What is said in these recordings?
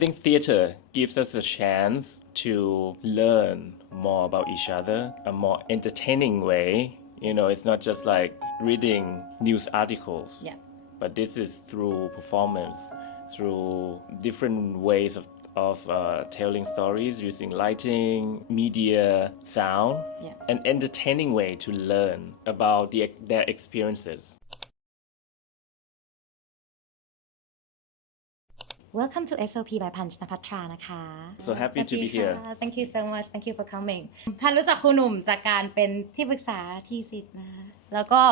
think theater gives us a chance to learn more about each other, a more entertaining way. It's not just like reading news articles. Yeah. But this is through performance, through different ways of telling stories using lighting, media, sound, Yeah. an entertaining way to learn about their experiences. Welcome to SOP by Punch Napattra นะคะ So happy to be here. Thank you so much. Thank you for coming. พันรู้จักครูหนุ่มจากการเป็นที่ปรึกษาทีสิทธ์นะคะแล้วก็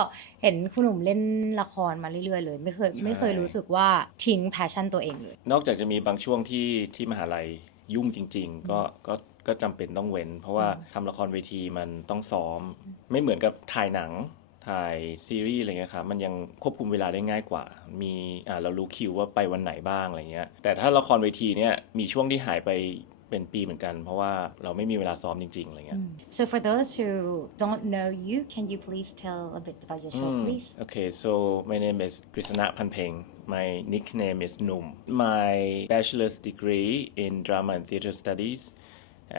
เห็นครูหนุ่มเล่นละครมาเรื่อยๆเลยไม่เคยรู้สึกว่าทิ้ง passion ตัวเองเลยนอกจากจะมีบางช่วงที่มหาลัยยุ่งจริงๆก็จำเป็นต้องเว้นเพราะว่าทำละครเวทีมันต้องซ้อมไม่เหมือนกับถ่ายหนังถ่ายซีรีส์อะไรเงี้ยครับมันยังควบคุมเวลาได้ง่ายกว่ามีเรารู้คิวว่าไปวันไหนบ้างอะไรเงี้ยแต่ถ้าละครเวทีเนี่ยมีช่วงที่หายไปเป็นปีเหมือนกันเพราะว่าเราไม่มีเวลาซ้อมจริงๆอะไรเงี้ย So for those who don't know you can you please tell a bit about yourself please Okay so my name is กฤษณะพันเพ็ง my nickname is Num my bachelor's degree in drama and theater studies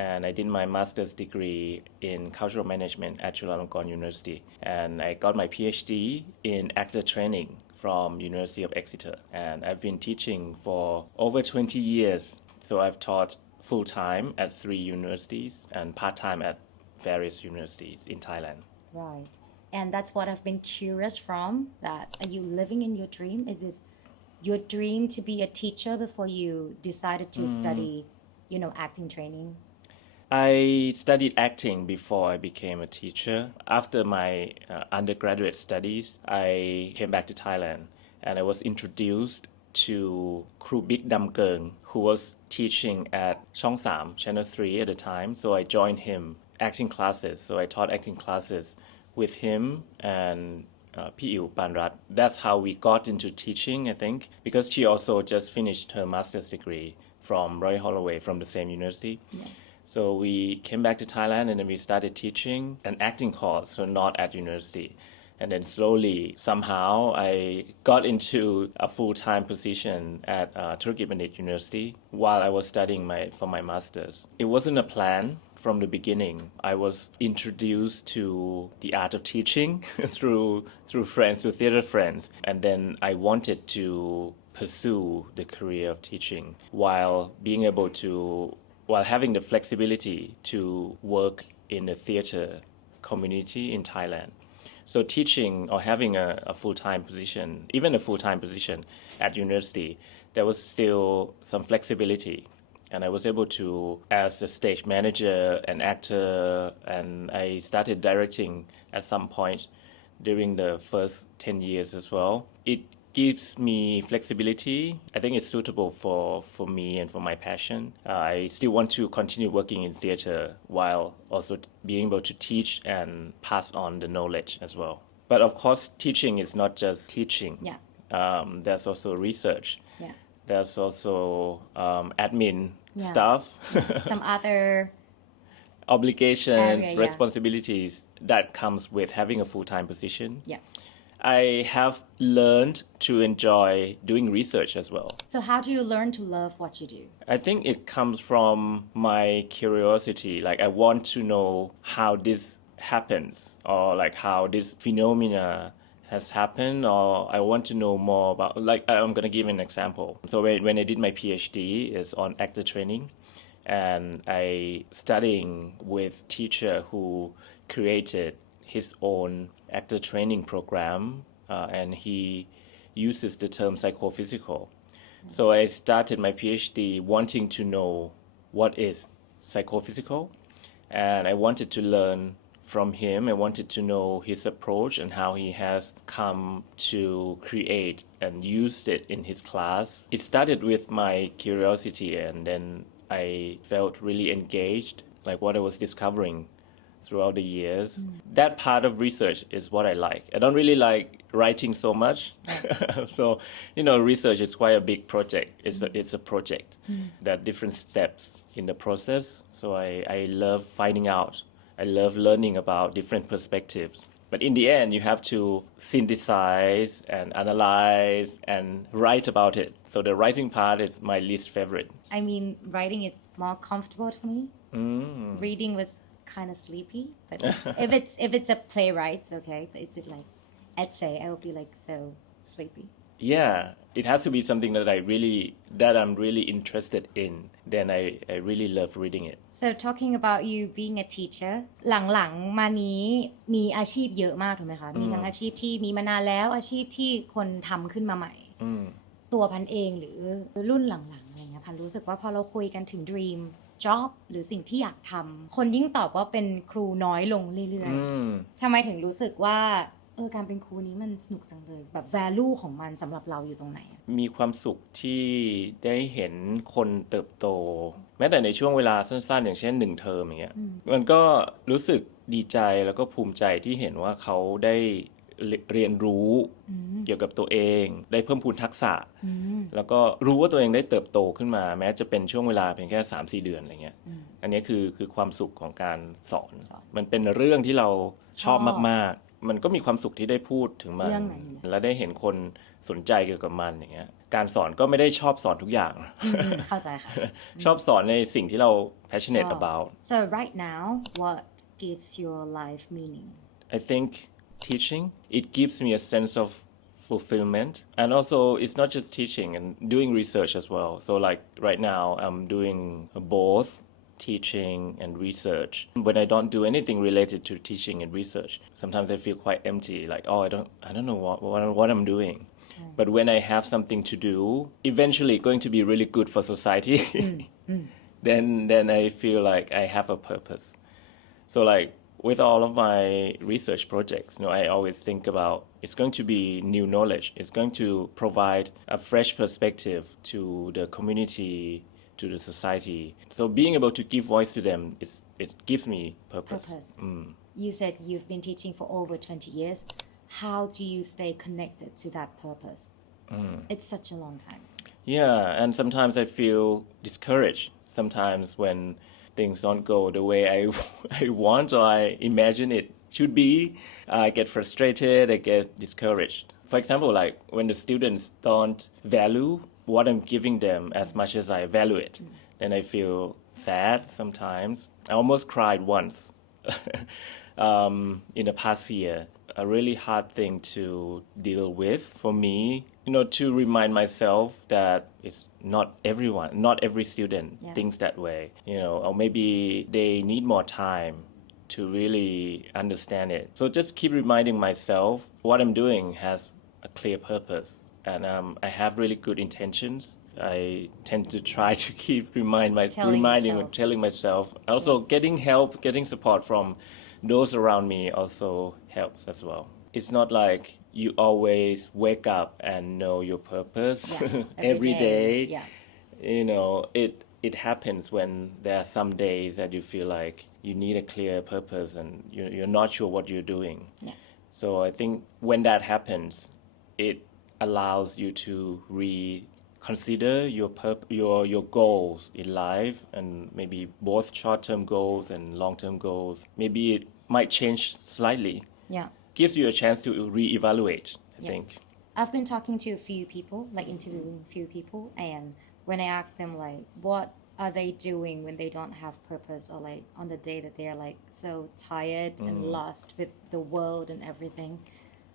and I did my master's degree in cultural management at Chulalongkorn University and I got my PhD in actor training from University of Exeter and I've been teaching for over 20 years so I've taught full-time at 3 universities and part-time at various universities in Thailand. Right and that's what I've been curious from that are you living in your dream is this your dream to be a teacher before you decided to study acting training I studied acting before I became a teacher. After my undergraduate studies, I came back to Thailand and I was introduced to Kru Big Damkeung, who was teaching at Chong Sam, Channel 3 at the time. So I joined him acting classes. So I taught acting classes with him and Piu Panrat. That's how we got into teaching, I think, because she also just finished her master's degree from Royal Holloway from the same university. Yeah. So we came back to Thailand and then we started teaching an acting course, so not at university. And then slowly, somehow, I got into a full-time position at Turkey Bandit University while I was studying for my master's. It wasn't a plan from the beginning. I was introduced to the art of teaching through friends, through theater friends. And then I wanted to pursue the career of teaching while having the flexibility to work in the theater community in Thailand. So teaching or having a full-time position, even a full-time position at university, there was still some flexibility. And I was able to, as a stage manager, an actor, and I started directing at some point during the first 10 years as well. It gives me flexibility. I think it's suitable for me and for my passion. I still want to continue working in theater while also being able to teach and pass on the knowledge as well. But of course, teaching is not just teaching. Yeah. There's also research. Yeah. There's also admin stuff. Some other obligations, area, responsibilities that comes with having a full-time position. Yeah. I have learned to enjoy doing research as well. So how do you learn to love what you do? I think it comes from my curiosity. Like I want to know how this happens or like how this phenomena has happened or I want to know more about like I'm going to give an example. So when I did my PhD is on actor training and I studying with teacher who created his own actor training program and he uses the term psychophysical. So I started my PhD wanting to know what is psychophysical and I wanted to learn from him. I wanted to know his approach and how he has come to create and used it in his class. It started with my curiosity and then I felt really engaged, like what I was discovering throughout the years. That part of research is what I like. I don't really like writing so much. So, research is quite a big project. It's a project. There are different steps in the process. So I love finding out. I love learning about different perspectives. But in the end, you have to synthesize and analyze and write about it. So the writing part is my least favorite. I mean, writing is more comfortable for me. Reading was kind of sleepy, but if it's a playwright, okay. But it's like essay, I will be like so sleepy. Yeah, it has to be something that I'm really interested in. Then I really love reading it. So talking about you being a teacher หลังๆมานี้มีอาชีพเยอะมากถูกไหมคะมีทั้งอาชีพที่มีมานานแล้วอาชีพที่คนทำขึ้นมาใหม่ตัวพันเองหรือรุ่นหลังๆอะไรเงี้ยพันรู้สึกว่าพอเราคุยกันถึง dream job หรือสิ่งที่อยากทำคนยิ่งตอบว่าเป็นครูน้อยลงเรื่อยๆทำไมถึงรู้สึกว่าการเป็นครูนี้มันสนุกจังเลยแบบ value ของมันสำหรับเราอยู่ตรงไหนมีความสุขที่ได้เห็นคนเติบโตแม้แต่ในช่วงเวลาสั้นๆอย่างเช่น1 เทอมอย่างเงี้ยมันก็รู้สึกดีใจแล้วก็ภูมิใจที่เห็นว่าเขาได้เรียนรู้เกี่ยวกับตัวเองได้เพิ่มพูนทักษะแล้วก็รู้ว่าตัวเองได้เติบโตขึ้นมาแม้จะเป็นช่วงเวลาเพียงแค่ 3-4 เดือนอะไรเงี้ยอันนี้คือความสุขของการสอนมันเป็นเรื่องที่เราชอบมากๆมันก็มีความสุขที่ได้พูดถึงมันและได้เห็นคนสนใจเกี่ยวกับมันอย่างเงี้ยการสอนก็ไม่ได้ชอบสอนทุกอย่างเข้าใจค่ะชอบสอนในสิ่งที่เรา passionate about so right now what gives your life meaning I think teaching it gives me a sense of fulfillment and also it's not just teaching and doing research as well so like right now I'm doing both teaching and research when I don't do anything related to teaching and research sometimes I feel quite empty like oh I don't know what I'm doing but when I have something to do eventually going to be really good for society then I feel like I have a purpose so like with all of my research projects, I always think about it's going to be new knowledge. It's going to provide a fresh perspective to the community, to the society. So being able to give voice to them, it gives me purpose. You said you've been teaching for over 20 years. How do you stay connected to that purpose? It's such a long time. Yeah, and sometimes I feel discouraged. Sometimes when things don't go the way I want or I imagine it should be. I get frustrated, I get discouraged. For example, like when the students don't value what I'm giving them as much as I value it, then I feel sad sometimes. I almost cried once in the past year. A really hard thing to deal with for me, to remind myself that it's not every student thinks that way, or maybe they need more time to really understand it. So just keep reminding myself what I'm doing has a clear purpose and I have really good intentions. I tend to try to keep telling myself. Also getting help, getting support from those around me also helps as well. It's not like you always wake up and know your purpose every day. It happens when there are some days that you feel like you need a clear purpose and you're not sure what you're doing. So I think when that happens, it allows you to reconsider your goals in life and maybe both short-term goals and long-term goals. Maybe it might change slightly. Gives you a chance to reevaluate, I think. I've been talking to a few people, like interviewing a few people, and when I ask them like what are they doing when they don't have purpose or like on the day that they're like so tired and lost with the world and everything,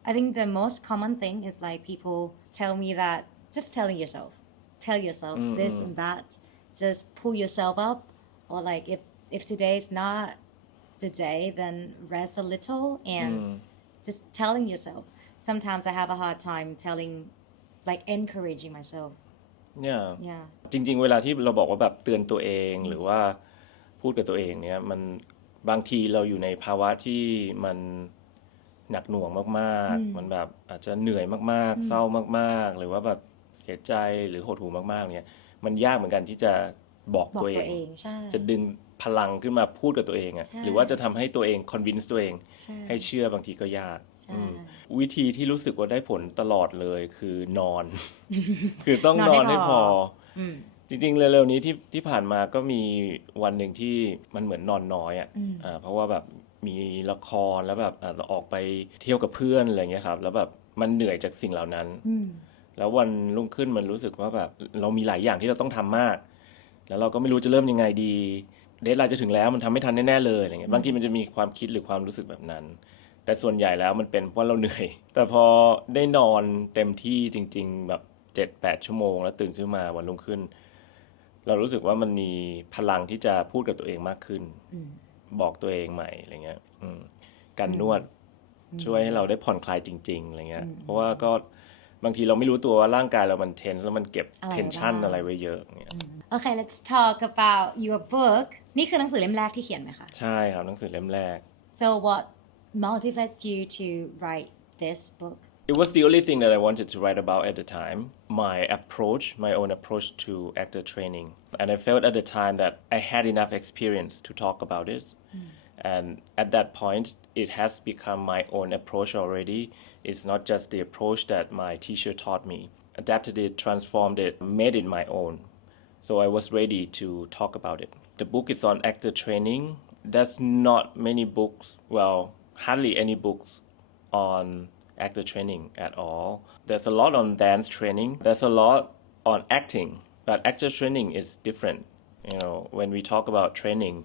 I think the most common thing is like people tell me that just tell yourself this and that, just pull yourself up, or like if today is not the day, then rest a little and just telling yourself. Sometimes I have a hard time like encouraging myself. Yeah. จริงๆเวลาที่เราบอกว่าแบบเตือนตัวเองหรือว่าพูดกับตัวเองเนี่ยมันบางทีเราอยู่ในภาวะที่มันหนักหน่วงมากๆมันแบบอาจจะเหนื่อยมากๆเศร้ามากๆหรือว่าแบบเสียใจหรือหดหู่มากๆเนี่ยมันยากเหมือนกันที่จะบอกตัวเองจะดึงพลังขึ้นมาพูดกับตัวเองอ่ะหรือว่าจะทำให้ตัวเอง convince ตัวเองให้เชื่อบางทีก็ยากวิธีที่รู้สึกว่าได้ผลตลอดเลยคือนอน คือต้องนอนให้พอจริงๆเร็วๆนี้ที่ผ่านมาก็มีวันหนึ่งที่มันเหมือนนอนน้อยอ่ะเพราะว่าแบบมีละครแล้วแบบออกไปเที่ยวกับเพื่อนอะไรเงี้ยครับแล้วแบบมันเหนื่อยจากสิ่งเหล่านั้นแล้ววันรุ่งขึ้นมันรู้สึกว่าแบบเรามีหลายอย่างที่เราต้องทำมาก แล้วเราก็ไม่รู้จะเริ่มยังไงดีเดดไลน์จะถึงแล้วมันทำไม่ทันแน่ๆเลยอะไรเงี้ยบางทีมันจะมีความคิดหรือความรู้สึกแบบนั้นแต่ส่วนใหญ่แล้วมันเป็นเพราะเราเหนื่อยแต่พอได้นอนเต็มที่จริงๆแบบ7-8 ชั่วโมงแล้วตื่นขึ้นมาวันรุ่งขึ้นเรารู้สึกว่ามันมีพลังที่จะพูดกับตัวเองมากขึ้นบอกตัวเองใหม่อะไรเงี้ยการนวดช่วยให้เราได้ผ่อนคลายจริงๆอะไรเงี้ยเพราะว่าก็บางทีเราไม่รู้ตัวว่าร่างกายเรามันเทนส์แล้วมันเก็บเทนชันอะไรไว้เยอะเงี้ยOkay, let's talk about your book นี่คือหนังสือเล่มแรกที่เขียนไหมคะใช่ครับหนังสือเล่มแรก So what motivates you to write this book It was the only thing that I wanted to write about at the time, my own approach to actor training. And I felt at the time that I had enough experience to talk about it. And at that point, it has become my own approach already. It's not just the approach that my teacher taught me. Adapted it, transformed it, made it my own. So I was ready to talk about it. The book is on actor training. There's not many books, well, hardly any books on actor training at all. There's a lot on dance training. There's a lot on acting, but actor training is different. You know, when we talk about training,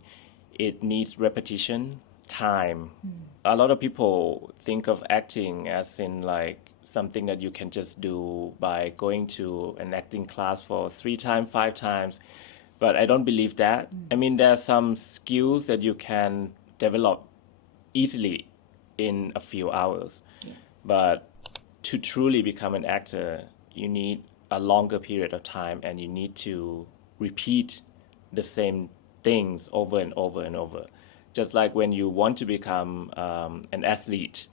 it needs repetition, time. A lot of people think of acting as in like something that you can just do by going to an acting class for 3 times, 5 times. But I don't believe that. I mean, there are some skills that you can develop easily in a few hours. But to truly become an actor, you need a longer period of time and you need to repeat the same things over and over and over. Just like when you want to become an athlete,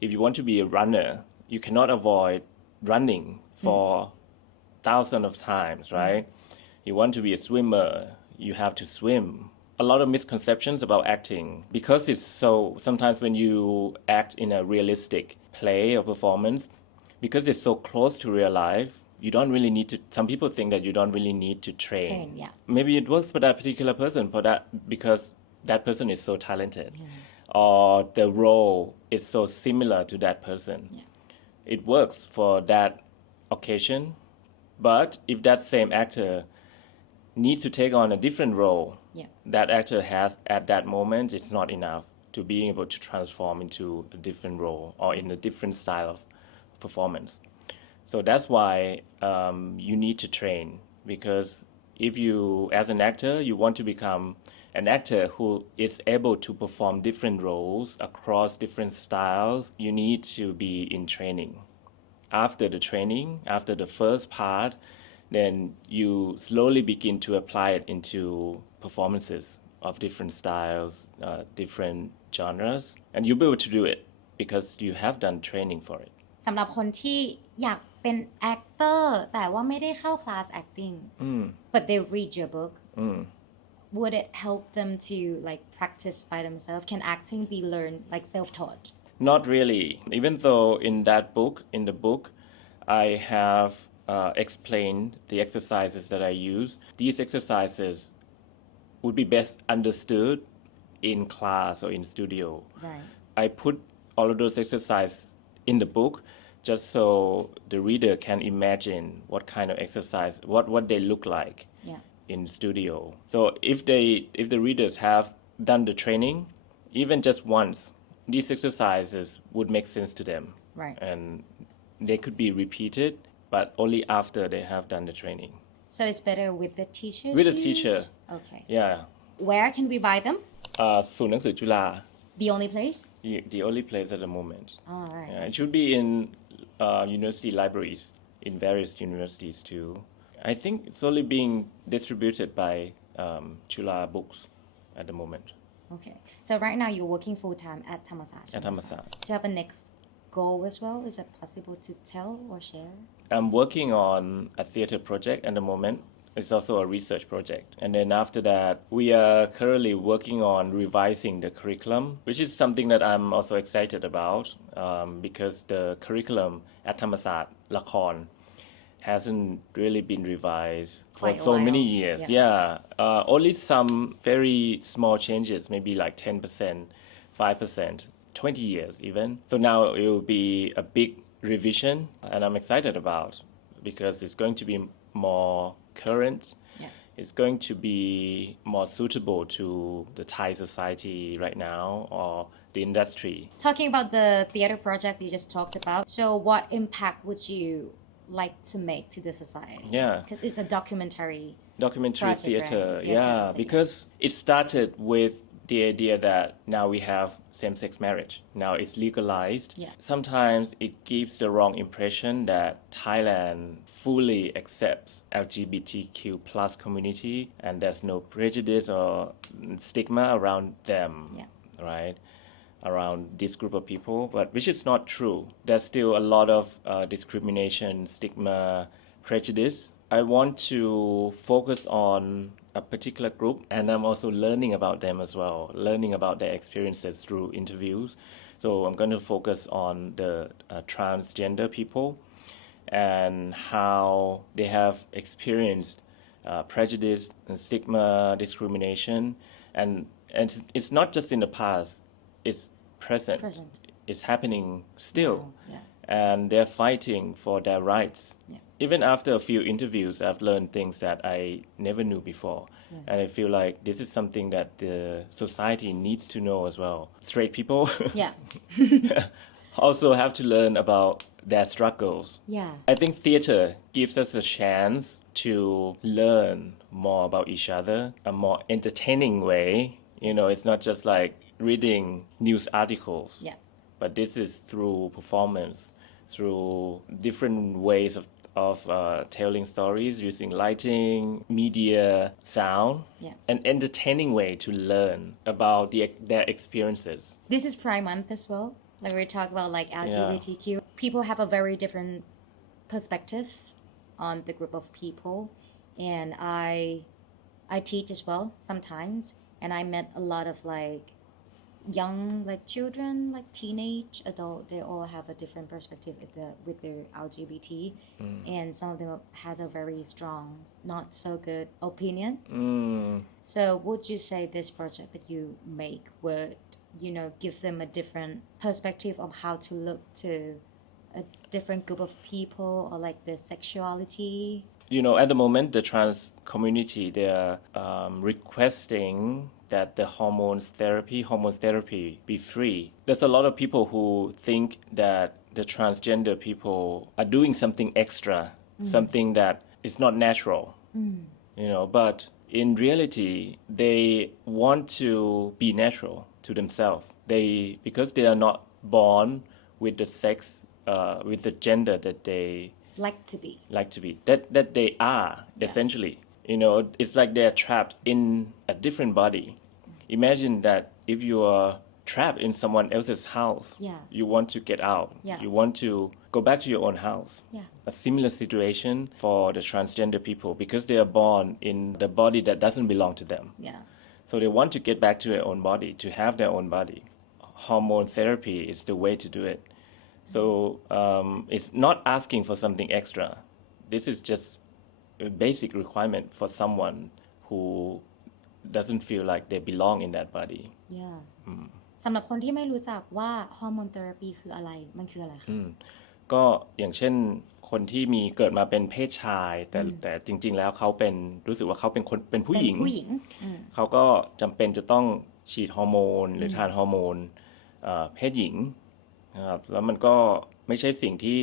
if you want to be a runner, you cannot avoid running for thousands of times, right? You want to be a swimmer, you have to swim. A lot of misconceptions about acting because it's so sometimes when you act in a realistic play or performance because it's so close to real life you don't really need to some people think that you don't really need to train yeah. Maybe it works for that particular person for that because that person is so talented or the role is so similar to that person it works for that occasion but if that same actor needs to take on a different role that actor has at that moment it's not enough to being able to transform into a different role or in a different style of performance. So that's why you need to train because if you, as an actor, you want to become an actor who is able to perform different roles across different styles, you need to be in training. After the training, after the first part, then you slowly begin to apply it into performances of different styles, different genres, and you'll be able to do it because you have done training for it. สำหรับคนที่อยากเป็น actor แต่ว่าไม่ได้เข้าคลาส acting but they read your book would it help them to like practice by themselves can acting be learned like self-taught Not really even though in the book I have explained the exercises that I use these exercises would be best understood in class or in studio. Right. I put all of those exercises in the book just so the reader can imagine what kind of exercise, what they look like in studio. So if the readers have done the training, even just once, these exercises would make sense to them. Right. And they could be repeated, but only after they have done the training. So it's better with the teacher? With the teacher. Okay. Yeah. Where can we buy them? ศูนย์หนังสือจุฬา The only place? The only place at the moment. All right. It should be in university libraries in various universities too. I think it's only being distributed by Chula Books at the moment. Okay. So right now you're working full time at Thammasat. At Thammasat. Do you have a next goal as well? Is it possible to tell or share? I'm working on a theater project at the moment. It's also a research project. And then after that, we are currently working on revising the curriculum, which is something that I'm also excited about because the curriculum at Thammasat Lakhon hasn't really been revised for so many years. Yeah. Only some very small changes, maybe like 10%, 5%, 20 years even. So now it will be a big revision and I'm excited about because it's going to be more current. is going to be more suitable to the Thai society right now or the industry. Talking about the theater project you just talked about, so what impact would you like to make to the society? Yeah. Because it's a documentary Documentary project, theater, right? yeah, So, because it started with the idea that now we have same-sex marriage. Now it's legalized. Yeah. Sometimes it gives the wrong impression that Thailand fully accepts LGBTQ plus community and there's no prejudice or stigma around them, Yeah. right? Around this group of people, but which is not true. There's still a lot of discrimination, stigma, prejudice. I want to focus on a particular group and I'm also learning about them as well, learning about their experiences through interviews. So I'm going to focus on the transgender people and how they have experienced prejudice and stigma, discrimination, and it's not just in the past, it's present. It's happening still. And they're fighting for their rights. Even after a few interviews, I've learned things that I never knew before. And I feel like this is something that the society needs to know as well. Straight people also have to learn about their struggles. Yeah. I think theater gives us a chance to learn more about each other, a more entertaining way. You know, it's not just like reading news articles. Yeah. But this is through performance, through different ways of telling stories using lighting, media, sound, an entertaining way to learn about their experiences. This is Pride Month as well. Like we talk about like LGBTQ. People have a very different perspective on the group of people, and I teach as well sometimes, and I met a lot of like young like children, like teenage adult, they all have a different perspective with their LGBT, and some of them has a very strong, not so good opinion. So would you say this project that you make would, you know, give them a different perspective of how to look to a different group of people or like the sexuality? You know, at the moment, the trans community, they are requesting that the hormones therapy be free. There's a lot of people who think that the transgender people are doing something extra, something that is not natural, you know, but in reality, they want to be natural to themselves. Because they are not born with the sex, with the gender that they like to be that they are essentially. You know, it's like they're trapped in a different body. Imagine that if you are trapped in someone else's house, you want to get out. You want to go back to your own house. A similar situation for the transgender people because they are born in the body that doesn't belong to them. So they want to get back to their own body, to have their own body. Hormone therapy is the way to do it. So it's not asking for something extra. This is just a basic requirement for someone who doesn't feel like they belong in that body. Yeah. สำหรับคนที่ไม่รู้จักว่าฮอร์โมนเทอราปีคืออะไรมันคืออะไรคะ ก็อย่างเช่นคนที่มีเกิดมาเป็นเพศชายแต่จริงๆแล้วเขาเป็นรู้สึกว่าเขาเป็นผู้หญิงเขาก็จำเป็นจะต้องฉีดฮอร์โมนหรือทานฮอร์โมนเพศหญิงนะครับแล้วมันก็ไม่ใช่สิ่งที่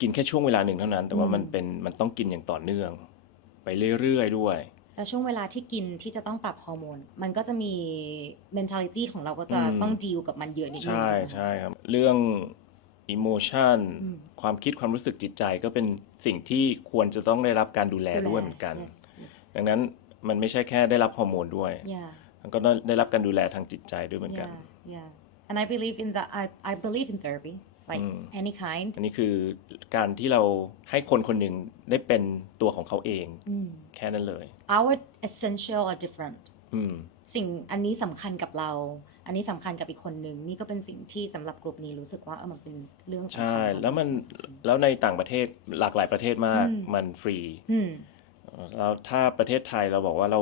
กินแค่ช่วงเวลาหนึ่งเท่านั้นแต่ว่ามันต้องกินอย่างต่อเนื่องไปเรื่อยๆด้วยแต่ช่วงเวลาที่กินที่จะต้องปรับฮอร์โมนมันก็จะมี mentality ของเราก็จะต้องดีลกับมันเยอะนิดนึงใช่ครับเรื่อง emotion ความคิดความรู้สึกจิตใจก็เป็นสิ่งที่ควรจะต้องได้รับการดูแลด้วยเหมือนกันดังนั้นมันไม่ใช่แค่ได้รับฮอร์โมนด้วยมันก็ได้รับการดูแลทางจิตใจด้วยเหมือนกัน and I believe in therapy like any kind อันนี้คือการที่เราให้คนคนหนึ่งได้เป็นตัวของเขาเองแค่นั้นเลย our essential are different สิ่งอันนี้สำคัญกับเราอันนี้สำคัญกับอีกคนหนึ่งนี่ก็เป็นสิ่งที่สำหรับกลุ่มนี้รู้สึกว่ามันเป็นเรื่องสำคัญใช่แล้วในต่างประเทศหลากหลายประเทศมากมันฟรีแล้วถ้าประเทศไทยเราบอกว่าเรา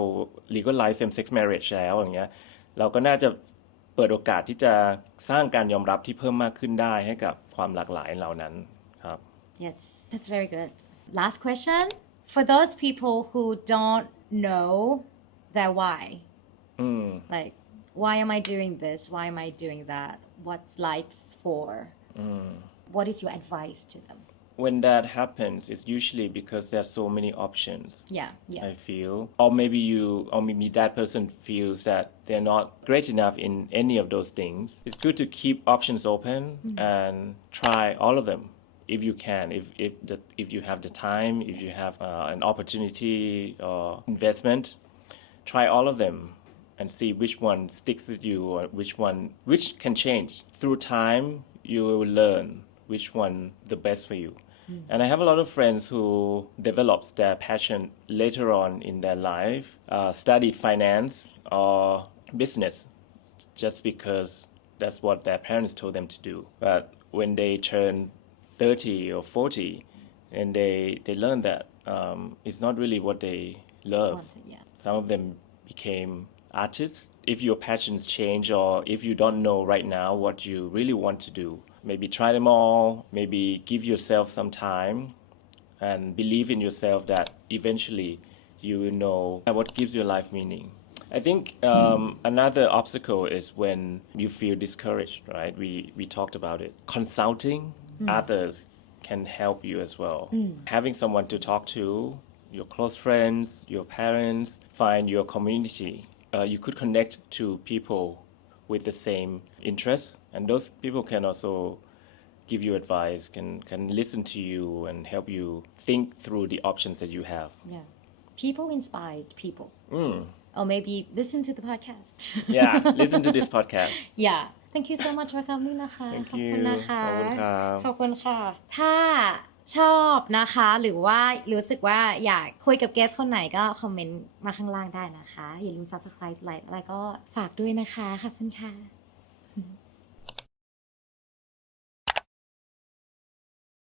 legalize same sex marriage แล้วอย่างเงี้ยเราก็น่าจะเปิดโอกาสที่จะสร้างการยอมรับที่เพิ่มมากขึ้นได้ให้กับความหลากหลายเหล่านั้นครับ Yes, that's very good. Last question. For those people who don't know their why. Mm. Like, why am I doing this? Why am I doing that? What's life's for? What is your advice to them? When that happens, it's usually because there's so many options. Yeah. I feel, or maybe that person feels that they're not great enough in any of those things. It's good to keep options open and try all of them if you can. If you have the time, if you have an opportunity or investment, try all of them and see which one sticks with you or which can change. Through time, you will learn which one the best for you. And I have a lot of friends who developed their passion later on in their life, studied finance or business just because that's what their parents told them to do. But when they turn 30 or 40 and they learn that it's not really what they love. Some of them became artists. If your passions change or if you don't know right now what you really want to do, maybe try them all, maybe give yourself some time and believe in yourself that eventually you will know what gives your life meaning. I think another obstacle is when you feel discouraged, right? We talked about it. Consulting others can help you as well. Having someone to talk to, your close friends, your parents, find your community. You could connect to people with the same interests, and those people can also give you advice, can listen to you and help you think through the options that you have. Yeah. People inspired people. Or maybe listen to the podcast. Yeah, listen to this podcast. Yeah. Thank you so much for coming นะคะ Thank ขอบ you คุณนะคะ ขอบคุณครับ ขอบคุณค่ะ ถ้าชอบนะคะหรือว่ารู้สึกว่าอยากคุยกับเกสคนไหนก็คอมเมนต์มาข้างล่างได้นะคะอย่าลืม subscribe ไลค์แล้วก็ฝากด้วยนะคะขอบคุณค่ะ